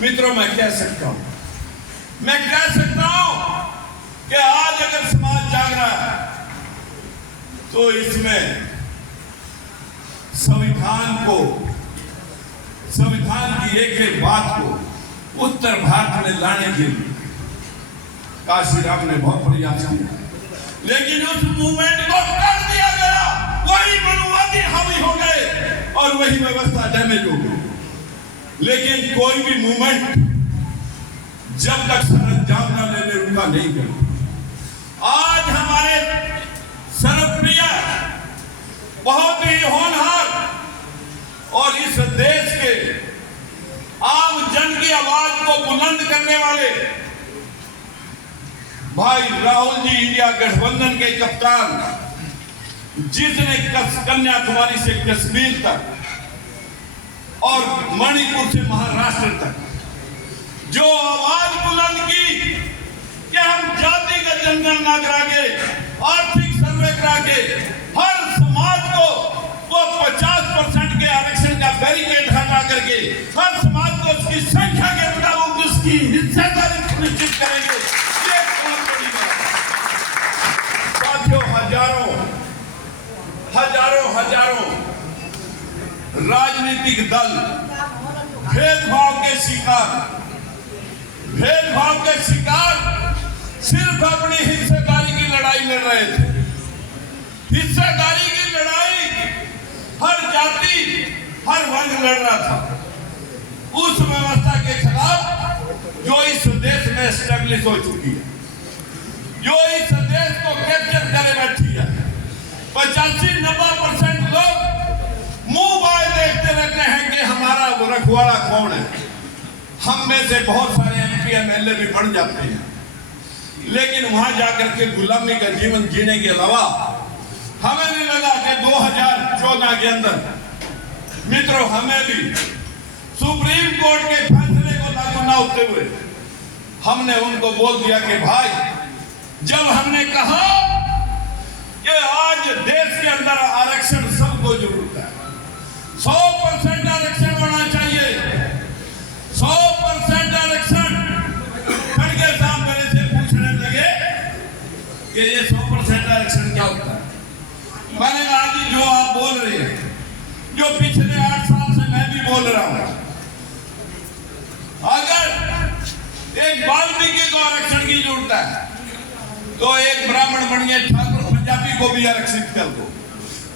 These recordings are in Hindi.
मित्रों मैं कह सकता हूं कि आज अगर समाज जाग रहा है तो इसमें संविधान की एक एक बात को उत्तर भारत में लाने के लिए काशीराम ने बहुत प्रयास किया, लेकिन उस मूवमेंट को कर दिया गया। वही मनुवादी हावी हो गए और वही व्यवस्था डैमेज हो गई। लेकिन कोई भी मूवमेंट जब तक सरंजाम न लेने उनका नहीं कर। आज हमारे सर्वप्रिय बहुत ही होनहार और इस देश के आम जन की आवाज को बुलंद करने वाले भाई राहुल जी, इंडिया गठबंधन के कप्तान, जिसने कन्याकुमारी से कश्मीर तक और मणिपुर से महाराष्ट्र तक जो आवाज बुलंद की कि हम जातिगत जनगणना करा के, आर्थिक सर्वे करा के हर समाज को वो 50% के आरक्षण का बैरिकेड हटा करके हर समाज को उसकी संख्या के मुताबिक उसकी हिस्सेदारी सुनिश्चित करेंगे। ये बहुत बड़ी बात है साथियों। हजारों राजनीतिक दल भेदभाव के शिकार सिर्फ अपनी हिस्सेदारी की लड़ाई लड़ रहे थे। हिस्सेदारी की लड़ाई हर जाति हर वर्ग लड़ रहा था उस व्यवस्था के खिलाफ जो इस देश में एस्टेब्लिश हो चुकी है, जो इस देश को कैप्चर करे बैठी है। 85-90% लोग मुंह बाय देखते रहते हैं कि हमारा रखवाला कौन है। हम में से बहुत सारे MP MLA भी बन जाते हैं, लेकिन वहां जाकर के गुलामी का जीवन जीने के अलावा हमें नहीं लगा कि 2014 के अंदर मित्रों हमें भी सुप्रीम कोर्ट के फैसले को लागू न होते हुए हमने उनको बोल दिया कि भाई, जब हमने कहा कि आज देश के अंदर आरक्षण सबको जरूरत है, 100% आरक्षण होना चाहिए, 100% आरक्षण। खड़गे साहब मेरे से पूछने लगे कि ये 100% आरक्षण क्या होता है। मैंने कहा जी जो आप बोल रहे हैं, जो पिछले 8 साल से मैं भी बोल रहा हूं, अगर एक वाल्मीकि को आरक्षण की जरूरत है तो एक ब्राह्मण बन गए ठाकुर पंजाबी को भी आरक्षित कर दो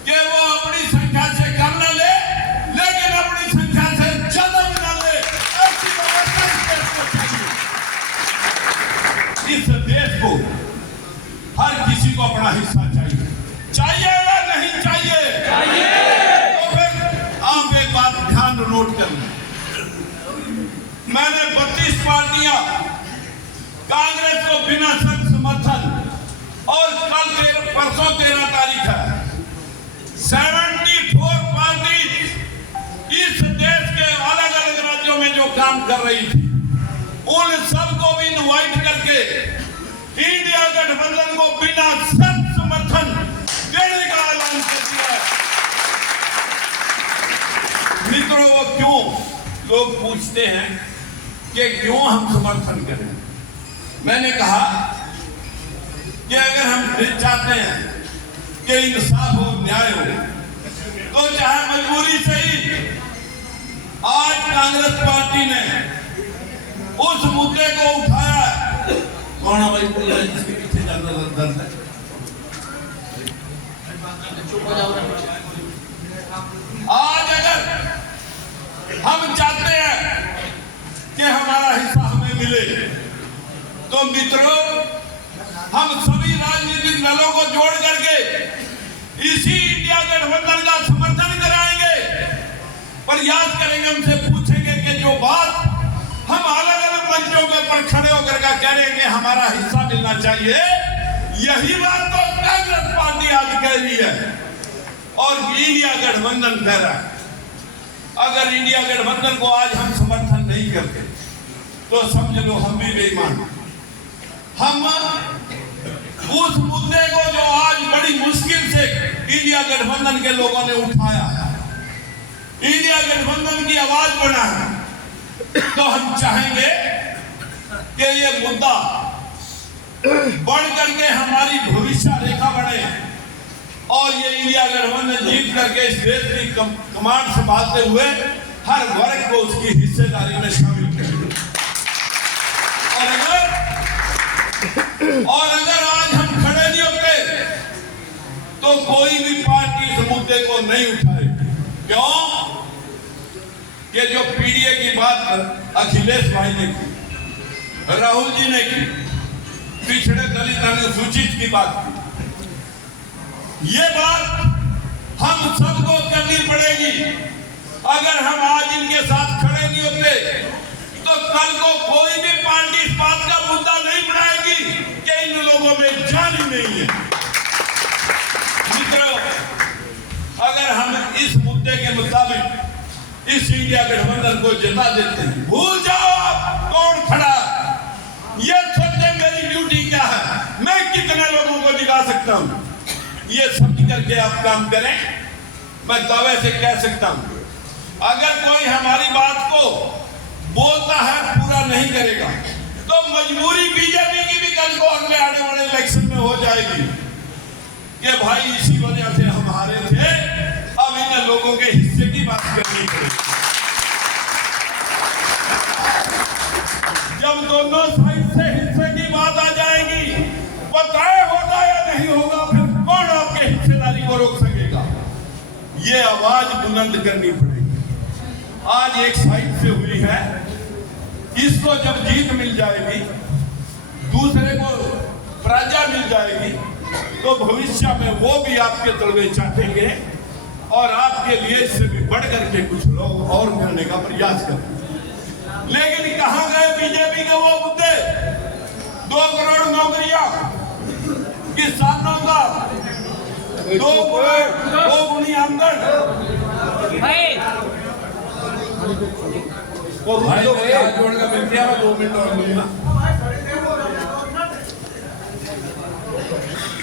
कि वो अपनी संख्या से कम न ले, लेकिन अपनी संख्या से ज्यादा भी न ले। ऐसी व्यवस्था इस देश को हर किसी को अपना हिस्सा चाहिए या नहीं चाहिए? तो फिर आप एक बात ध्यान नोट करना, मैंने 32 पार्टियां कांग्रेस को बिना शर्त समर्थन और कल परसों 13 तारीख है 74 पार्टी इस देश के अलग अलग राज्यों में जो काम कर रही थी उन सबको भी इनवाइट करके इंडिया गठबंधन को बिना शर्त समर्थन देने का ऐलान कर दिया। मित्रों वो क्यों लोग पूछते हैं कि क्यों हम समर्थन करें। मैंने कहा कि अगर हम चाहते हैं कि इंसाफ हो, न्याय हो, तो चाहे मजबूरी से ही आज कांग्रेस पार्टी ने उस मुद्दे को उठाया। कौन है भाई इसके पीछे दर्द है? आज अगर हम चाहते हैं कि हमारा हिस्सा हमें मिले तो मित्रों हम सभी राजनीतिक दलों को जोड़ करके इसी इंडिया गठबंधन का समर्थन कराएंगे, प्रयास करेंगे, उनसे पूछेंगे कि जो बात हम अलग अलग मंचों के ऊपर खड़े होकर का कह रहे हैं कि हमारा हिस्सा मिलना चाहिए, यही बात तो कांग्रेस पार्टी आज कह रही है और इंडिया गठबंधन कह रहा है। अगर इंडिया गठबंधन को आज हम समर्थन नहीं करते तो समझ लो हम भी बेईमान। हम उस मुद्दे को जो आज बड़ी मुश्किल से इंडिया गठबंधन के लोगों ने उठाया, इंडिया गठबंधन की आवाज बना है, तो हम चाहेंगे कि ये मुद्दा बढ़ करके हमारी भविष्य रेखा बने और ये इंडिया गठबंधन जीत करके इस देश की कमांड संभालते हुए हर वर्ग को उसकी हिस्सेदारी में शामिल करें। और अगर आज हम खड़े नहीं होते तो कोई भी पार्टी इस मुद्दे को नहीं उठाएगी। क्यों? कि जो पीडीए की बात अखिलेश भाई ने की, राहुल जी ने की, पिछड़े दलित अनुसूचित की बात की, ये बात हम सबको करनी पड़ेगी। अगर हम आज इनके साथ खड़े नहीं होते तो कल को कोई भी पार्टी इस बात का मुद्दा नहीं बनाएगी कि इन लोगों में जान ही नहीं है। मित्रों, अगर हम इस मुद्दे के मुताबिक इस इंडिया गठबंधन को जिता देते हैं, भूल जाओ आप कौन खड़ा, ये सोचे मेरी ड्यूटी क्या है, मैं कितने लोगों को जिता सकता हूं, ये समझ करके आप काम करें। मैं दावे से कह सकता हूं, अगर कोई हमारी बात को बोलता है पूरा नहीं करेगा तो मजबूरी बीजेपी की भी कल को अगले आने वाले इलेक्शन में हो जाएगी कि भाई इसी वजह से हम हारे थे, अब इन लोगों के हिस्से की बात करनी पड़ेगी। जब दोनों साइड से हिस्से की बात आ जाएगी, वो तय होगा या नहीं होगा, फिर कौन आपके हिस्सेदारी को रोक सकेगा? ये आवाज बुलंद करनी पड़ेगी। आज एक साइड से हुई है, इसको जब जीत मिल जाएगी, दूसरे को प्रजा मिल जाएगी, तो भविष्य में वो भी आपके तलवे चाटेंगे और आपके लिए इससे भी बढ़ करके कुछ लोग और करने का प्रयास करेंगे। लेकिन कहां गए बीजेपी के वो मुद्दे? 2 करोड़ नौकरियां किसानों का, 2 गुनी आमदन, वो भाई हाथ जोड़कर मिलती है, 2 मिनट और दूंगा।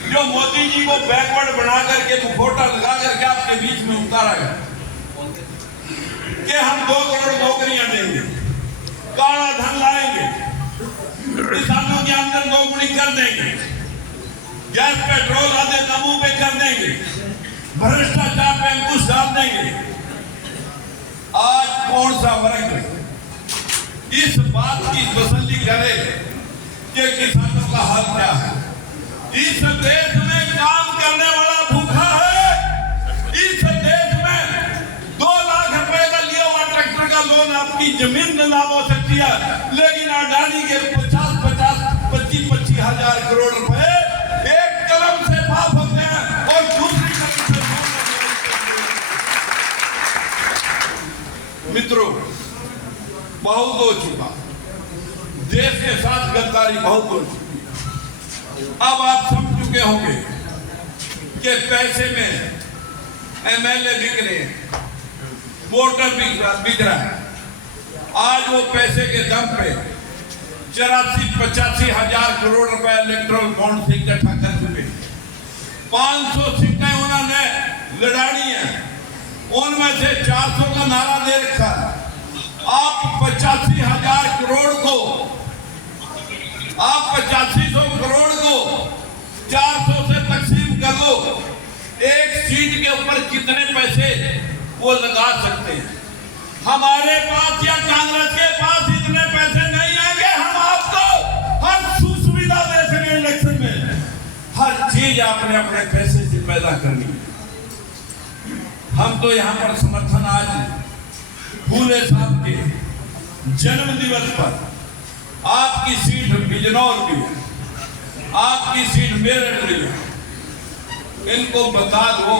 जो मोदी जी को बैकवर्ड बना करके मुखौटा लगा करके आपके बीच में उतारा गया कि हम 2 करोड़ नौकरियां देंगे, काला धन लाएंगे, किसानों की आमदन 2 गुनी कर देंगे, गैस पेट्रोल आधे दामों पे कर देंगे, भ्रष्टाचार पे अंकुश डाल देंगे। आज कौन सा वर्ग इस बात की तसल्ली करे कि किसानों का हाल क्या है? इस देश में काम करने वाला भूखा है। इस देश में 2 लाख रुपए का लिया हुआ ट्रैक्टर का लोन आपकी जमीन में लाभ हो सकती है, लेकिन अडानी के 25 हजार करोड़ रुपए एक कलम से माफ होते हैं और दूसरी कलम से। मित्रों, बहुत हो चुका, देश के साथ गद्दारी बहुत हो चुकी। अब आप समझ चुके होंगे कि पैसे में एमएलए बिक रहे हैं, वोटर बिक रहा है। आज वो पैसे के दम पे 84-85 हजार करोड़ रुपए इलेक्ट्रल बॉन्ड से इकट्ठा कर चुके। 500 सीटें उन्होंने लड़ानी है, उनमें से 400 का नारा दे रखा है। आप 85 हजार करोड़ को, आप 8500 करोड़ को 400 से तकसीम कर लो, एक सीट के ऊपर कितने पैसे वो लगा सकते हैं? हमारे पास या कांग्रेस के पास इतने पैसे नहीं आएंगे। हम आपको हर सुविधा दे सके इलेक्शन में, हर चीज आपने अपने पैसे से पैदा करनी है। हम तो यहाँ पर समर्थन आज फूले साहब के जन्म दिवस पर, आपकी सीट बिजनौर भी है, आपकी सीट मेरठ भी है, इनको बता दो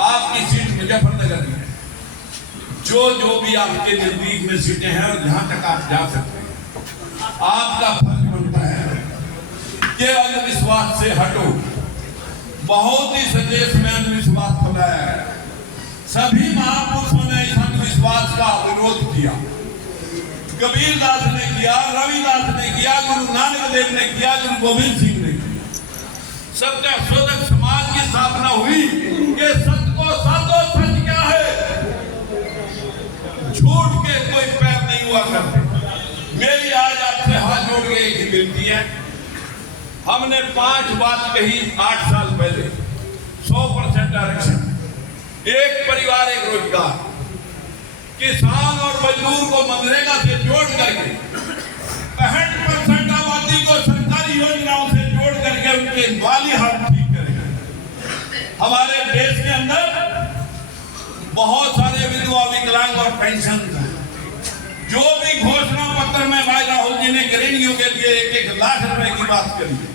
आपकी सीट मुजफ्फरनगर भी है। जो भी आपके नजदीक में सीटें हैं और जहां तक आप जा सकते हैं, आपका फर्ज बनता है कि अंधविश्वास से हटो। बहुत ही संदेश में अंधविश्वास फैलाया है, सभी महापुरुषों ने इस अंधविश्वास का विरोध किया। कबीरदास ने किया, रविदास ने किया, गुरु नानक देव ने किया, गुरु गोविंद सिंह ने किया। सत्य शोधक समाज की स्थापना हुई कि सत्य को साधो। सच क्या है? झूठ के कोई पैर नहीं गिनती है। हमने 5 बात कही 8 साल पहले, 100% आरक्षण, एक परिवार एक रोजगार, किसान और मजदूर को मनरेगा से जोड़ करके 65% आबादी को सरकारी योजनाओं से जोड़ करके उनके माली हाल ठीक करेंगे। हमारे देश के अंदर बहुत सारे विधवा, विकलांग और पेंशन हैं। जो भी घोषणा पत्र में भाई राहुल जी ने गरीबियों के लिए 1-1 लाख रुपए की बात करी है,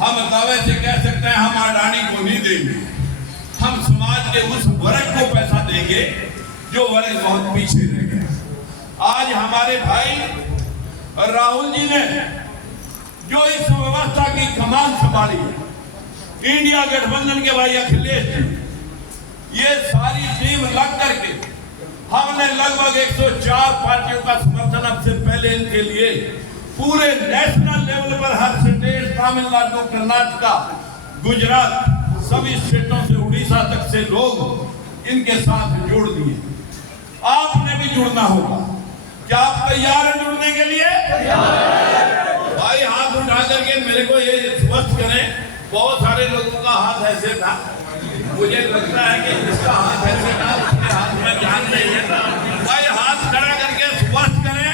हम दावे से कह सकते हैं हम अडानी को नहीं देंगे, हम समाज के उस वर्ग को पैसा देंगे जो वर्ग बहुत पीछे रह गया। आज हमारे भाई राहुल जी ने जो इस व्यवस्था की कमान संभाली है, इंडिया गठबंधन के भाई अखिलेश जी, ये सारी टीम लग करके हमने लगभग 104 पार्टियों का समर्थन अब से पहले इनके लिए पूरे नेशनल लेवल पर हर स्टेट, तमिलनाडु, कर्नाटका, गुजरात, सभी स्टेटों से उड़ीसा तक से लोग इनके साथ जोड़ दिए। आपने भी जुड़ना होगा। क्या आप तैयार हैं जुड़ने के लिए? भाई हाथ उठा करके मेरे को ये स्पष्ट करें। बहुत सारे लोगों का हाथ ऐसे था, मुझे लगता है कि जिसका हाथ ऐसे था उसके हाथ में ध्यान नहीं है। भाई हाथ खड़ा करके स्पष्ट करें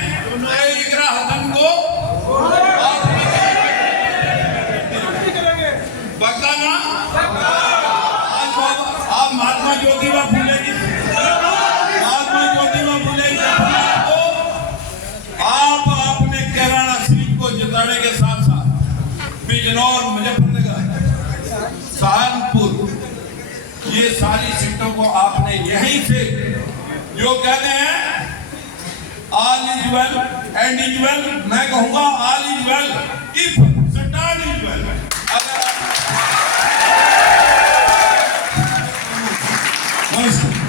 इकरा हसन को पक्का ना? आप महात्मा ज्योतिबा फुले की आप अपने कैराना सीट को जिताने के साथ साथ बिजनौर, मुजफ्फरनगर, सहारनपुर, ये सारी सीटों को आपने यहीं से जो कहते हैं all is well and is well, मैं कहूंगा ऑल इज वेल इफ सटार्ड इज वेल। नमस्कार।